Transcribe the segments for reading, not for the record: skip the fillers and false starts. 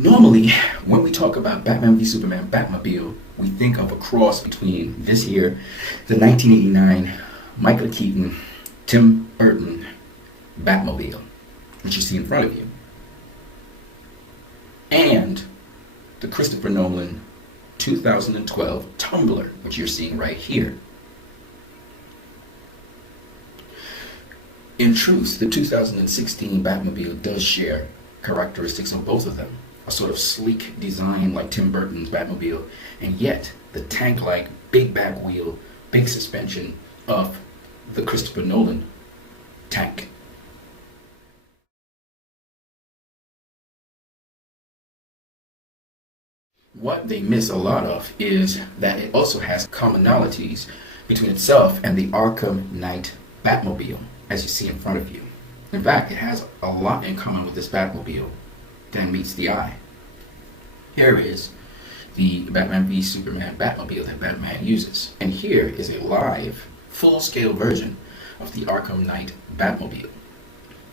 Normally, when we talk about Batman v Superman, Batmobile, we think of a cross between this here, the 1989 Michael Keaton, Tim Burton Batmobile, which you see in front of you, and the Christopher Nolan 2012 Tumbler, which you're seeing right here. In truth, the 2016 Batmobile does share characteristics of both of them. A sort of sleek design like Tim Burton's Batmobile, and yet the tank-like big back wheel, big suspension of the Christopher Nolan tank. What they miss a lot of is that it also has commonalities between itself and the Arkham Knight Batmobile, as you see in front of you. In fact, it has a lot in common with this Batmobile than meets the eye. Here is the Batman v Superman Batmobile that Batman uses. And here is a live, full-scale version of the Arkham Knight Batmobile.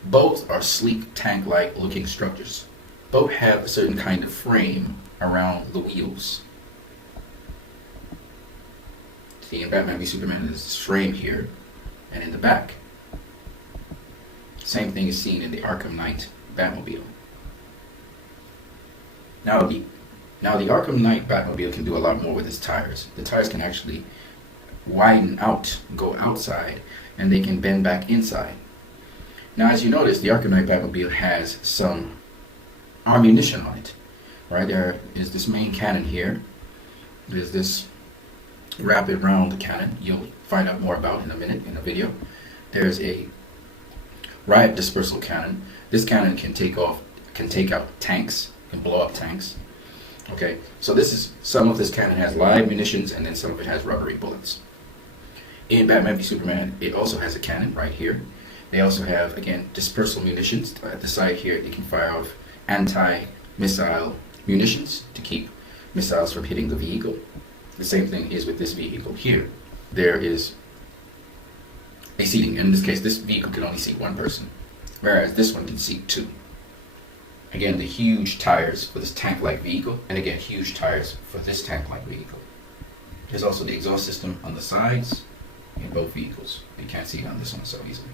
Both are sleek, tank-like looking structures. Both have a certain kind of frame around the wheels. See, in Batman v Superman, there's this frame here and in the back. Same thing is seen in the Arkham Knight Batmobile. Now the Arkham Knight Batmobile can do a lot more with its tires. The tires can actually widen out, go outside, and they can bend back inside. Now, as you notice, the Arkham Knight Batmobile has some ammunition on it. Right, there is this main cannon here. There's this rapid round cannon you'll find out more about in a minute in the video. There's a riot dispersal cannon. This cannon can take out tanks, can blow up tanks. Okay, so some of this cannon has live munitions, and then some of it has rubbery bullets. In Batman v Superman, it also has a cannon right here. They also have, again, dispersal munitions at the side here. They can fire off anti-missile munitions to keep missiles from hitting the vehicle. The same thing is with this vehicle here. There is a seating. In this case, this vehicle can only seat one person, whereas this one can seat two. Again, the huge tires for this tank-like vehicle, and again, huge tires for this tank-like vehicle. There's also the exhaust system on the sides in both vehicles. You can't see it on this one so easily.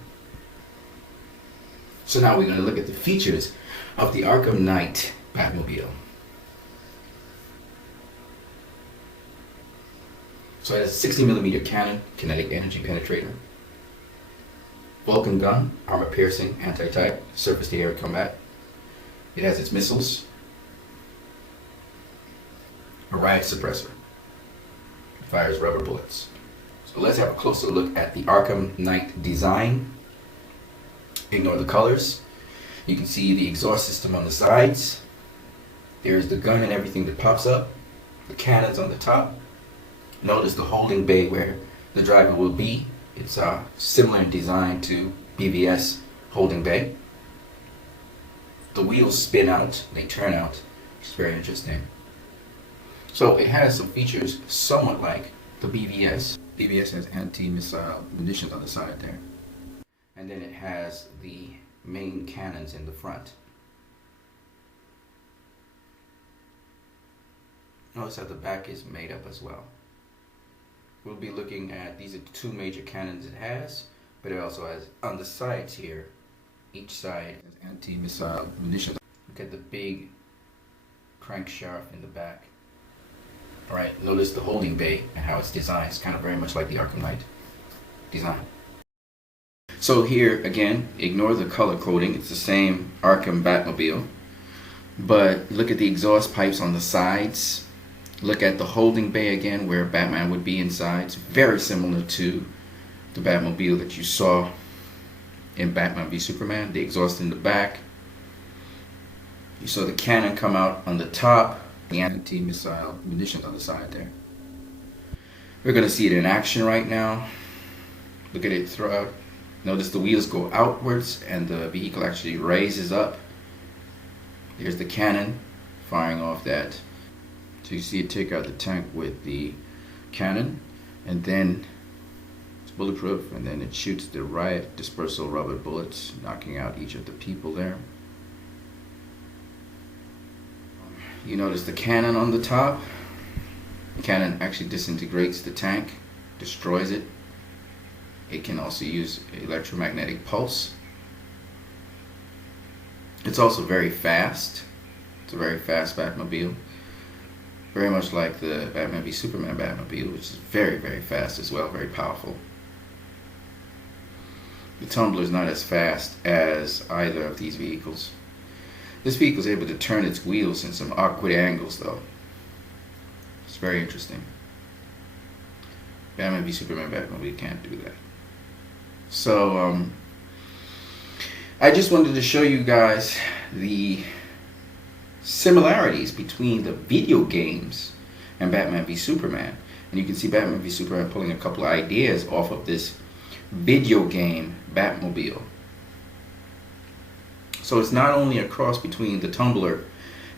So now we're going to look at the features of the Arkham Knight Batmobile. So it has a 60mm cannon, kinetic energy penetrator, Vulcan gun, armor-piercing, anti-tank, surface-to-air combat. It has its missiles, a riot suppressor. It fires rubber bullets. So let's have a closer look at the Arkham Knight design. Ignore the colors. You can see the exhaust system on the sides. There's the gun and everything that pops up. The cannons on the top. Notice the holding bay where the driver will be. It's similar in design to BVS holding bay. The wheels spin out, they turn out. It's very interesting. So it has some features somewhat like the BVS. BVS has anti-missile munitions on the side there. And then it has the main cannons in the front. Notice that the back is made up as well. We'll be looking at, these are the two major cannons it has, but it also has on the sides here, each side has anti-missile munitions. Look at the big crankshaft in the back. Alright, notice the holding bay and how it's designed. It's kind of very much like the Arkham Knight design. So here, again, ignore the color coding. It's the same Arkham Batmobile. But look at the exhaust pipes on the sides. Look at the holding bay again, where Batman would be inside. It's very similar to the Batmobile that you saw in Batman v Superman. The exhaust in the back. You saw the cannon come out on the top. The anti-missile munitions on the side there. We're going to see it in action right now. Look at it throw out. Notice the wheels go outwards and the vehicle actually raises up. Here's the cannon firing off that. So you see it take out the tank with the cannon, and then it's bulletproof, and then it shoots the riot dispersal rubber bullets, knocking out each of the people there. You notice the cannon on the top. The cannon actually disintegrates the tank, destroys it. It can also use electromagnetic pulse. It's also very fast. It's a very fast Batmobile. Very much like the Batman v Superman Batmobile, which is very, very fast as well, very powerful. The Tumbler is not as fast as either of these vehicles. This vehicle is able to turn its wheels in some awkward angles though. It's very interesting. Batman v Superman Batmobile can't do that. So, I just wanted to show you guys the similarities between the video games and Batman v Superman. And you can see Batman v Superman pulling a couple of ideas off of this video game Batmobile. So it's not only a cross between the Tumbler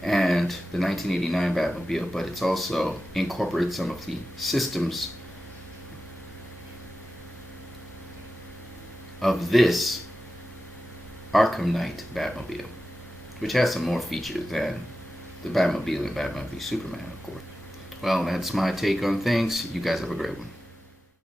and the 1989 Batmobile, but it's also incorporated some of the systems of this Arkham Knight Batmobile, which has some more features than the Batmobile and Batman v Superman, of course. Well, that's my take on things. You guys have a great one.